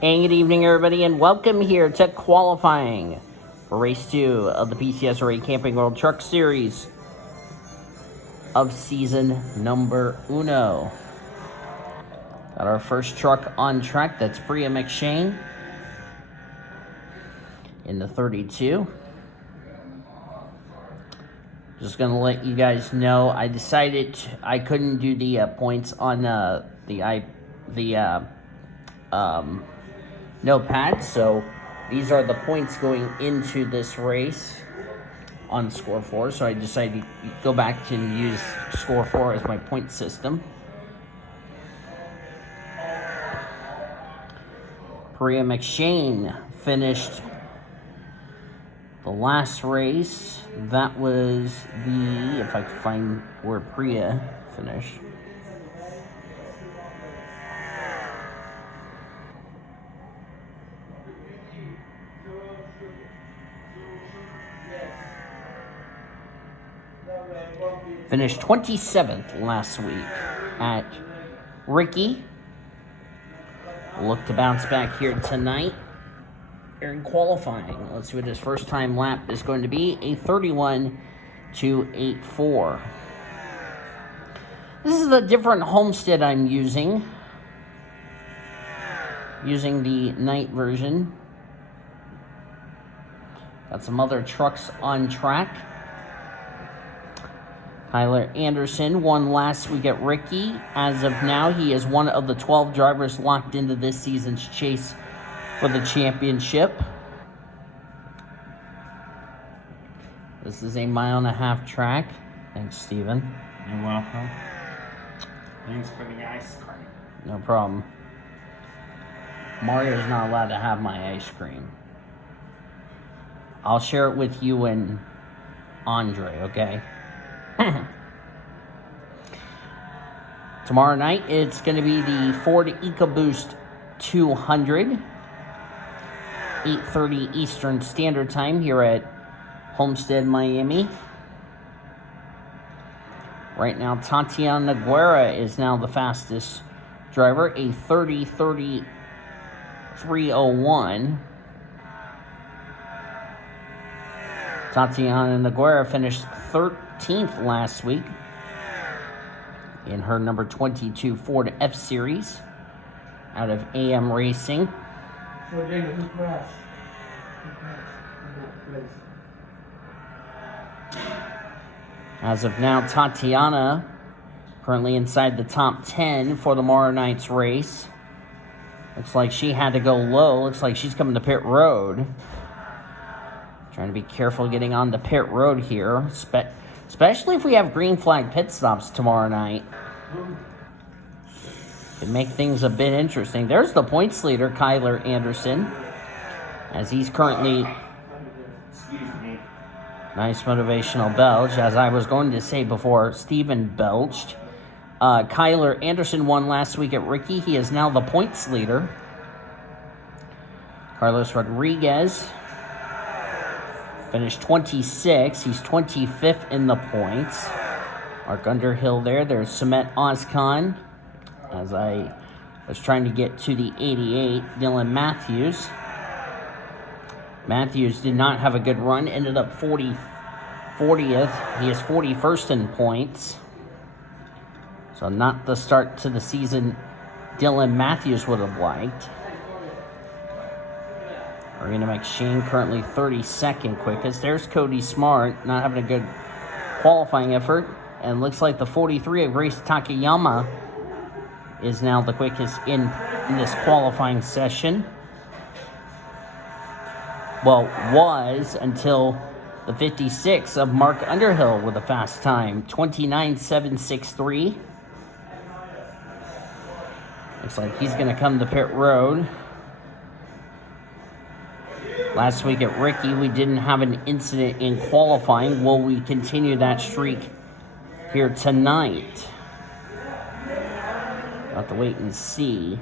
And good evening, everybody, and welcome here to qualifying for race 2 of the PCSRA Camping World Truck Series of season number 1. Got our first truck on track. That's Priya McShane in the 32. Just gonna let you guys know, I decided I couldn't do the points on notepad, so these are the points going into this race on score 4. So I decided to go back and use score 4 as my point system. Priya McShane finished the last race. That was the, if I can find where Priya finished. Finished 27th last week at Ricky. Look to bounce back here tonight in qualifying. Let's see what his first time lap is going to be. A 31.284. This is a different homestead I'm using. Using the night version. Got some other trucks on track. Tyler Anderson won last week at Ricky. As of now, he is one of the 12 drivers locked into this season's chase for the championship. This is a 1.5-mile track. Thanks, Steven. You're welcome. Thanks for the ice cream. No problem. Mario's not allowed to have my ice cream. I'll share it with you and Andre, okay? Tomorrow night, it's going to be the Ford EcoBoost 200, 8:30 Eastern Standard Time here at Homestead, Miami. Right now, Tatiana Guerra is now the fastest driver, a 30.33.01. Tatiana Guerra finished 13th last week in her number 22 Ford F-Series out of AM Racing. As of now, Tatiana currently inside the top 10 for tomorrow night's race. Looks like she had to go low. Looks like she's coming to pit road. Trying to be careful getting on the pit road here, especially if we have green flag pit stops tomorrow night. Could make things a bit interesting. There's the points leader, Kyler Anderson, as he's currently... Nice motivational belch, as I was going to say before Steven belched. Kyler Anderson won last week at Ricky. He is now the points leader. Carlos Rodriguez finished 26. He's 25th in the points. Mark Underhill there. There's Sumet Ozcon. As I was trying to get to the 88, Dylan Matthews. Matthews did not have a good run. Ended up 40th. He is 41st in points. So not the start to the season Dylan Matthews would have liked. Priya McShane currently 32nd quickest. There's Cody Smart not having a good qualifying effort. And looks like the 43 of Grace Takayama is now the quickest in this qualifying session. Well, was until the 56 of Mark Underhill with a fast time. 29.763. Looks like he's going to come to pit road. Last week at Ricky, we didn't have an incident in qualifying. Will we continue that streak here tonight? We'll have to wait and see.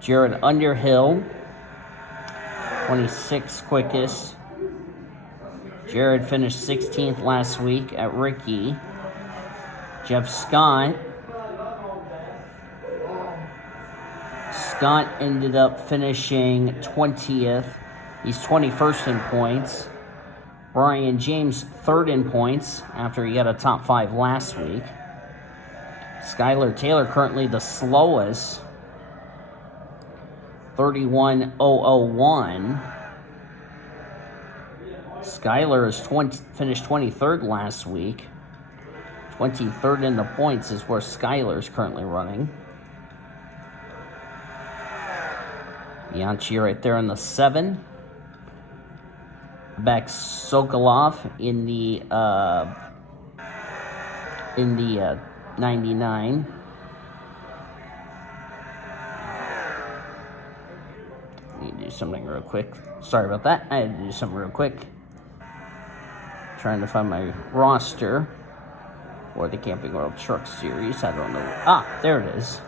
Jared Underhill, 26 quickest. Jared finished 16th last week at Ricky. Jeff Scott Scott ended up finishing 20th. He's 21st in points. Brian James 3rd in points after he got a top 5 last week. Skylar Taylor currently the slowest, 31.001. Skylar is finished 23rd last week. 23rd in the points is where Skylar is currently running. Bianchi right there in the 7. Beck Sokolov in the 99. Need to do something real quick. Sorry about that. I had to do something real quick. Trying to find my roster for the Camping World Truck Series. I don't know. Ah, there it is.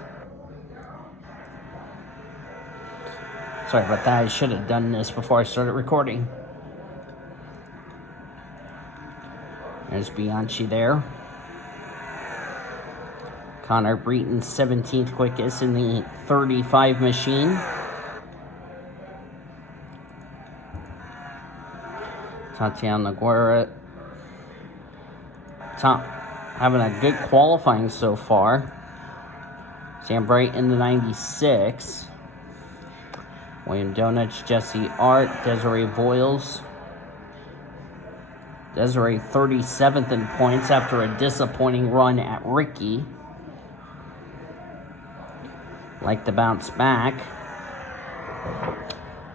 Sorry about that. I should have done this before I started recording. There's Bianchi there. Connor Breton, 17th quickest in the 35 machine. Tatiana Guerra, having a good qualifying so far. Sam Bright in the 96. William Donich, Jesse Art, Desiree Voiles. Desiree 37th in points after a disappointing run at Ricky. Like the bounce back.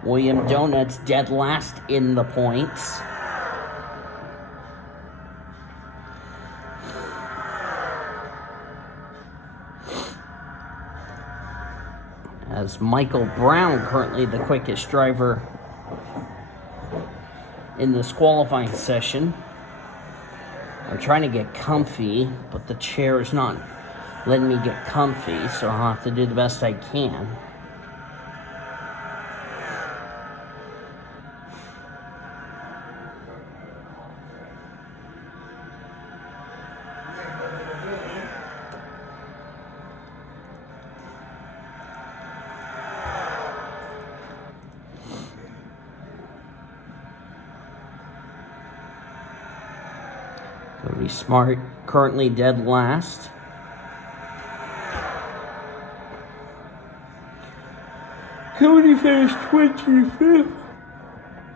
William Donuts dead last in the points. As Michael Brown, currently the quickest driver in this qualifying session. I'm trying to get comfy, but the chair is not letting me get comfy, so I'll have to do the best I can. Cody Smart, currently dead last. Cody finished 25th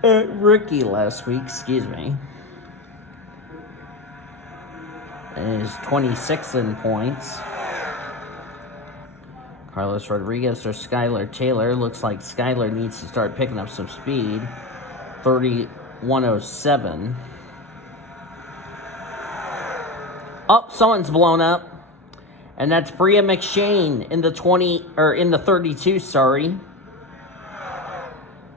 at Ricky last week, excuse me. And is 26th in points. Carlos Rodriguez or Skylar Taylor. Looks like Skylar needs to start picking up some speed. 31.07. Oh, someone's blown up. And that's Bria McShane in the 32, sorry.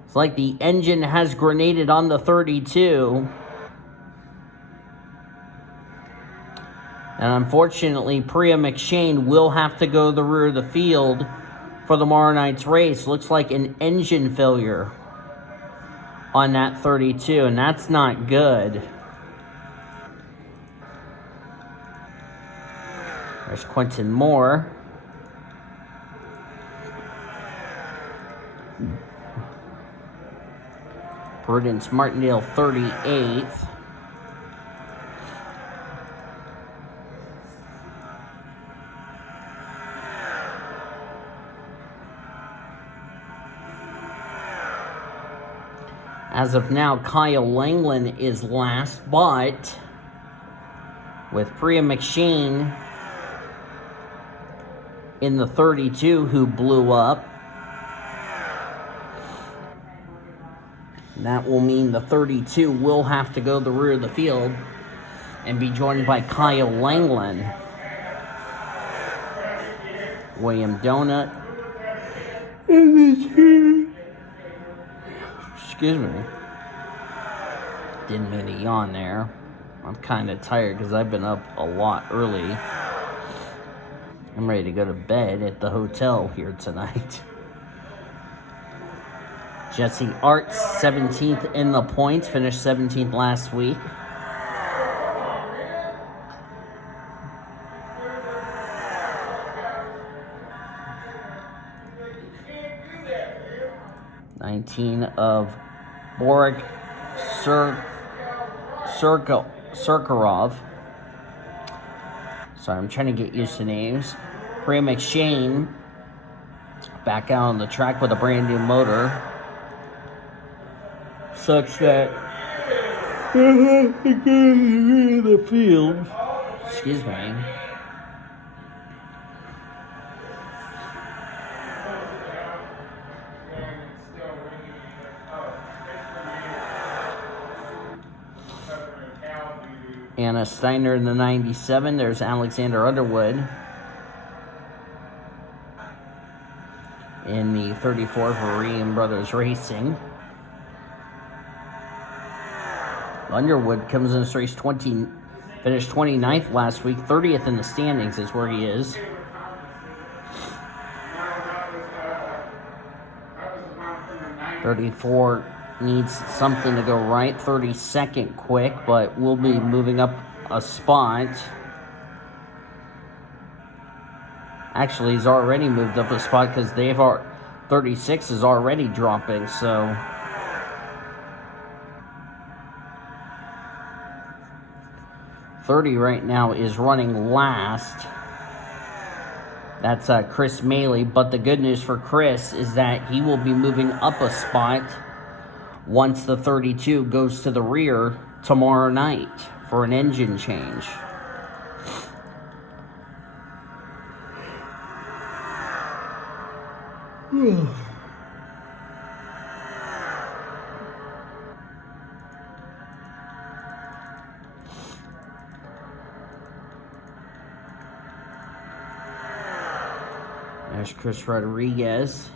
It's like the engine has grenaded on the 32. And unfortunately, Priya McShane will have to go the rear of the field for tomorrow night's race. Looks like an engine failure on that 32, and that's not good. There's Quentin Moore. Prudence Martindale, 38th. As of now, Kyle Langland is last, but with Priya McShane in the 32 who blew up, that will mean the 32 will have to go the rear of the field and be joined by Kyle Langland. William Donut. Excuse me. Didn't mean to yawn there. I'm kind of tired because I've been up a lot early. I'm ready to go to bed at the hotel here tonight. Jesse Arts, 17th in the points, finished 17th last week. 19 of Boric Surkarov. Sorry, I'm trying to get used to names. Priya McShane back out on the track with a brand new motor. Such that in the field. Excuse me. Anna Steiner in the 97. There's Alexander Underwood in the 34 for Ream Brothers Racing. Underwood comes in this race finished 29th last week. 30th in the standings is where he is. .34 needs something to go right. 32nd quick, but we'll be moving up a spot. Actually, he's already moved up a spot because 36 is already dropping, so 30 right now is running last. That's Chris Maley, but the good news for Chris is that he will be moving up a spot once the 32 goes to the rear tomorrow night for an engine change. There's Chris Rodriguez.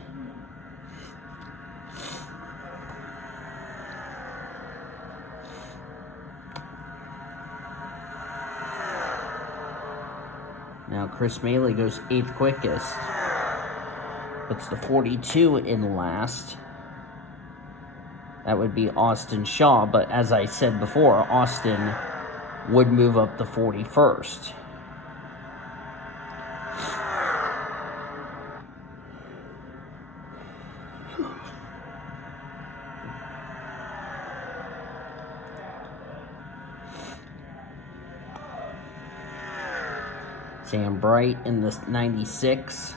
Now Chris Maley goes 8th quickest. Puts the 42 in last. That would be Austin Shaw, but as I said before, Austin would move up the 41st. Sam Bright in the 96.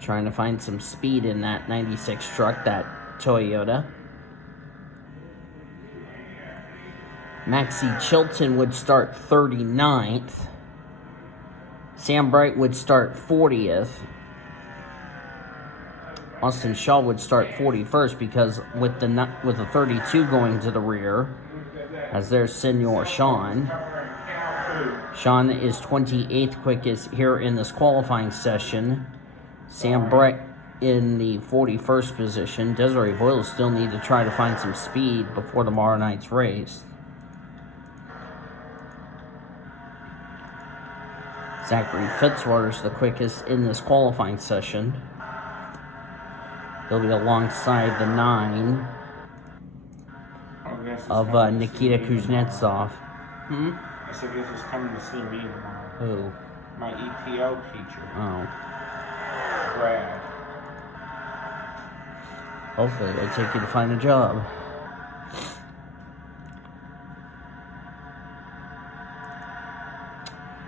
Trying to find some speed in that 96 truck, that Toyota. Maxie Chilton would start 39th. Sam Bright would start 40th. Austin Shaw would start 41st because with the 32 going to the rear, as there's Senor Sean. Sean is 28th quickest here in this qualifying session. Sam Bright in the 41st position. Desiree Boyle still need to try to find some speed before tomorrow night's race. Zachary Fitzwater's the quickest in this qualifying session. He'll be alongside the 9 of Nikita Kuznetsov. I said this is coming to see me tomorrow. Who? My EPL teacher. Oh. Brad. Hopefully they take you to find a job.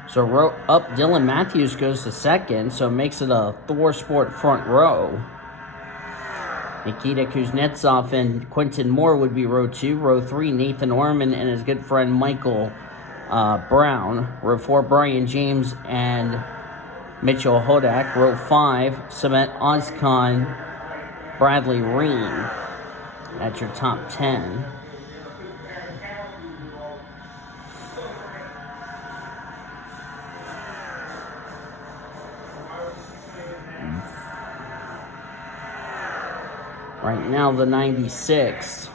So Dylan Matthews goes to second, so it makes it a Thor Sport front row. Nikita Kuznetsov and Quentin Moore would be row 2. Row 3, Nathan Orman and his good friend Michael Brown. Row 4, Brian James and Mitchell Hodak. Row 5, Samet Ozkan, Bradley Ream. That's your top 10. Right now, the 96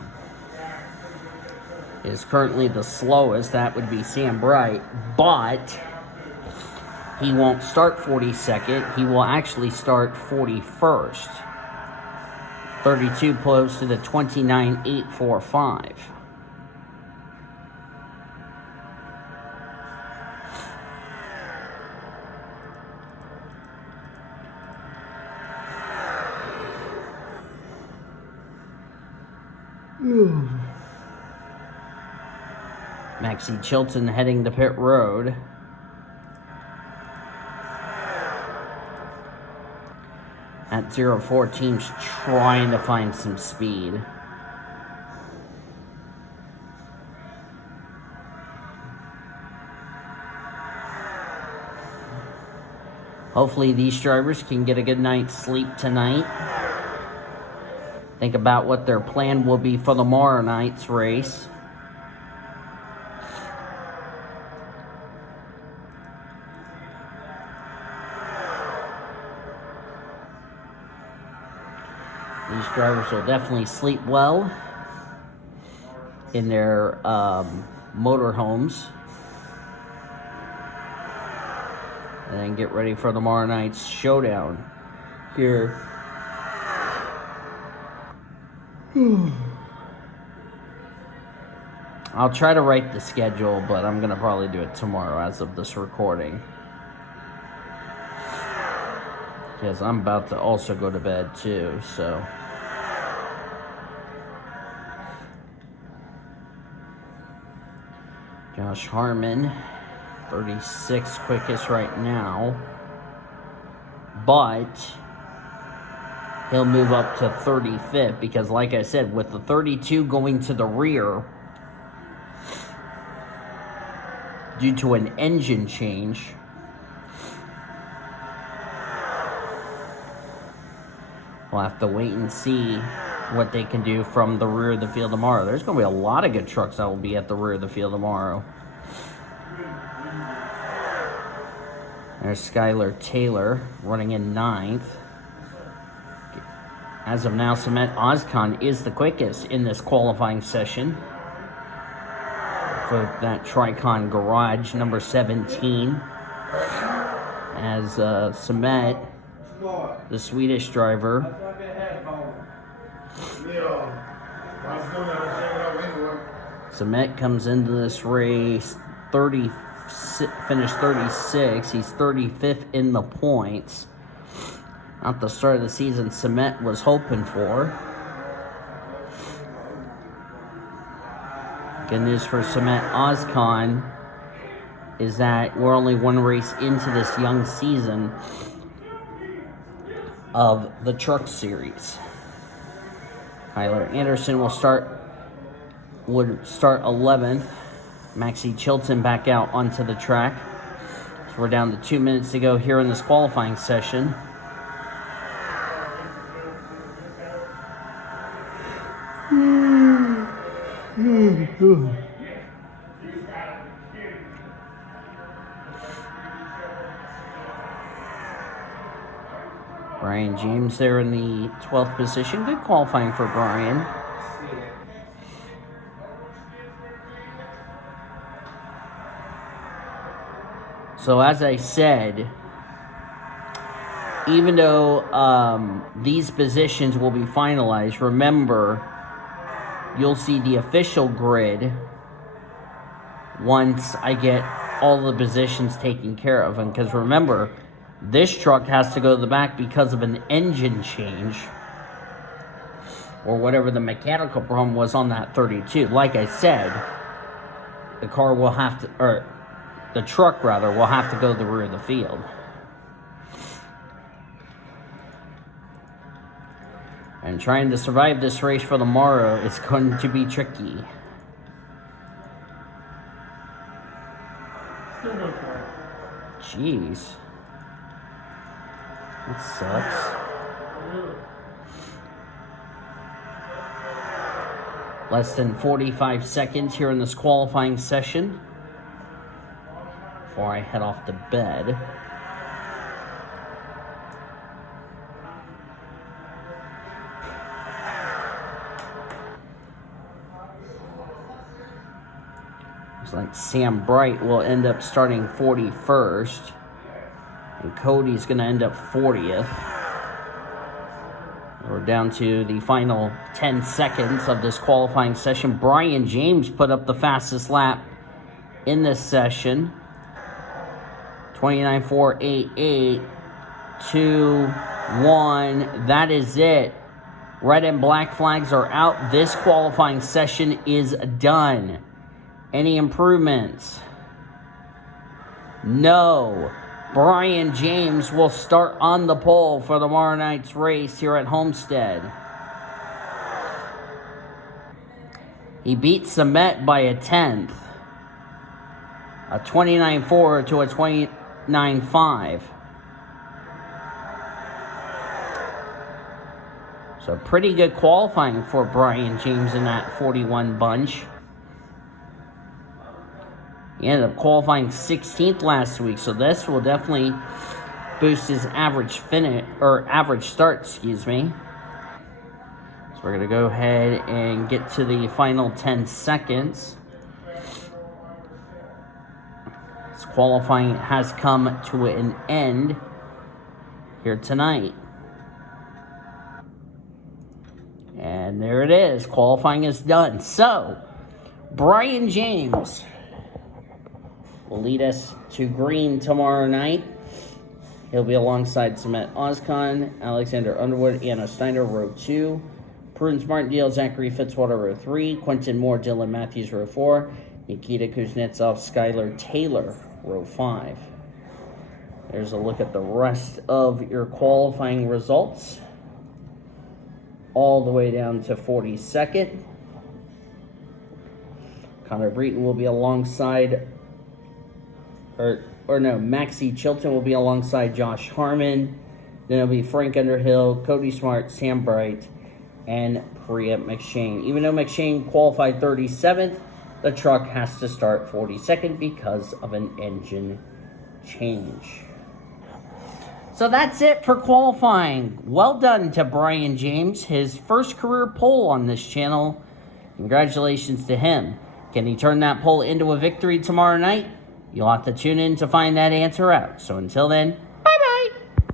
is currently the slowest. That would be Sam Bright, but he won't start 42nd. He will actually start 41st. 32 close to the 29.845. Maxie Chilton heading to pit road. At 0-4, teams trying to find some speed. Hopefully these drivers can get a good night's sleep tonight. Think about what their plan will be for tomorrow night's race. These drivers will definitely sleep well in their motorhomes. And then get ready for tomorrow night's showdown here. I'll try to write the schedule, but I'm going to probably do it tomorrow as of this recording. Because I'm about to also go to bed too, so. Josh Harmon, 36 quickest right now. But he'll move up to 35th because, like I said, with the 32 going to the rear due to an engine change, we'll have to wait and see what they can do from the rear of the field tomorrow. There's going to be a lot of good trucks that will be at the rear of the field tomorrow. There's Skylar Taylor running in 9th. As of now, Samet Ozkan is the quickest in this qualifying session for that Tricon Garage number 17. As Samet, the Swedish driver, Samet comes into this race finished 36. He's 35th in the points. Not the start of the season Samet was hoping for. Good news for Samet Ozkan is that we're only one race into this young season of the Truck Series. Kyler Anderson would start 11th. Maxie Chilton back out onto the track. So we're down to 2 minutes to go here in this qualifying session. Brian James there in the 12th position. Good qualifying for Brian. So as I said, even though these positions will be finalized, remember, you'll see the official grid once I get all the positions taken care of. And because remember, this truck has to go to the back because of an engine change or whatever the mechanical problem was on that 32. Like I said, the car will have to, or the truck rather, will have to go to the rear of the field. And trying to survive this race for tomorrow is going to be tricky. Jeez. That sucks. Less than 45 seconds here in this qualifying session before I head off to bed. Looks like Sam Bright will end up starting 41st. And Cody's going to end up 40th. We're down to the final 10 seconds of this qualifying session. Brian James put up the fastest lap in this session. 29.488, 2, 1. That is it. Red and black flags are out. This qualifying session is done. Any improvements? No. Brian James will start on the pole for tomorrow night's race here at Homestead. He beat Samet by a 10th. A 29.4 to a 29.5. So pretty good qualifying for Brian James in that 41 bunch. He ended up qualifying 16th last week, so this will definitely boost his average start, excuse me. So we're going to go ahead and get to the final 10 seconds. This qualifying has come to an end here tonight. And there it is. Qualifying is done. So, Brian James will lead us to green tomorrow night. He'll be alongside Samet Ozcon, Alexander Underwood, Anna Steiner, row 2. Prudence Martindale, Zachary Fitzwater, row 3. Quentin Moore, Dylan Matthews, row 4. Nikita Kuznetsov, Skylar Taylor, row 5. There's a look at the rest of your qualifying results. All the way down to 42nd. Connor Breton will be alongside, Maxie Chilton will be alongside Josh Harmon. Then it'll be Frank Underhill, Cody Smart, Sam Bright, and Priya McShane. Even though McShane qualified 37th, the truck has to start 42nd because of an engine change. So that's it for qualifying. Well done to Brian James, his first career pole on this channel. Congratulations to him. Can he turn that pole into a victory tomorrow night? You'll have to tune in to find that answer out. So until then,